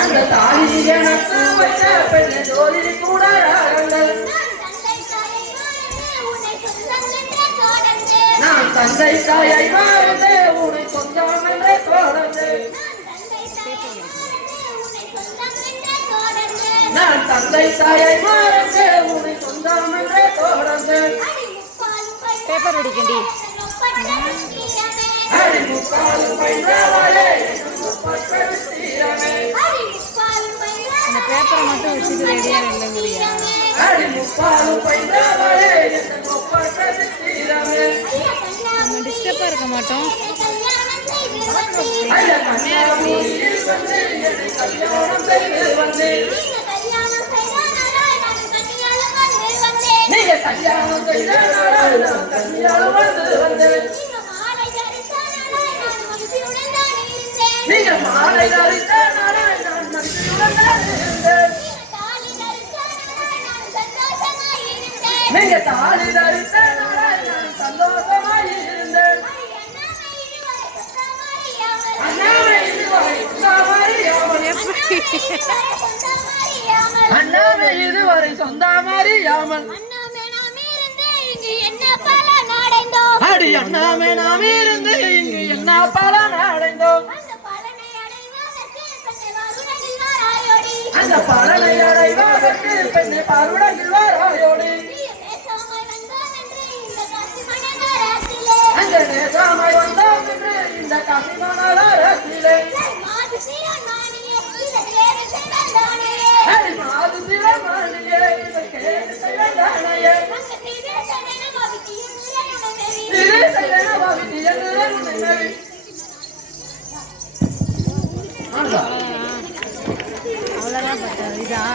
அந்த தாலி எனக்கு வைத்த பெண்ணே ஜோதி கூட ராகங்கள் நான் தந்தை தாயை மறந்து உன்னை சொந்தம் என்றே தொடர்ந்து நான் தந்தை தாயை மறந்து உன்னை சொந்தம் என்றே தொடர்ந்து பேப்பர் அடிக்கண்டி அடி முக்காலும் பைந்தவளே அந்த பேப்பரை மட்டும் வச்சுட்டு ரெடியா இல்லைங்கிறியா அடி முக்காலும் பைந்தவளே நம்ம டிஸ்டர்பா இருக்க மாட்டோம் நீங்க கல்யாணம் நீங்க மாலை தரித்த நாளாய் நான் மகிழ்ச்சியுடன் இருந்தேன் நீங்க தாலி தரித்த நாளாய் நான் சந்தோஷமாய் இருந்தேன் அண்ணாவை இதுவரை சொந்தமறியாமல் அடி அண்ணாமே நாம் இருந்து இங்கு என்ன பலன் அடைந்தோம் அந்த பலனை அடைவதற்கு பெண்ணை பாருடகில் வாராயோடி அங்க நேசாமாய் வந்தோம் என்று இந்த காசிமணத்திலே மாது சிரமானியே இதை கேட்டு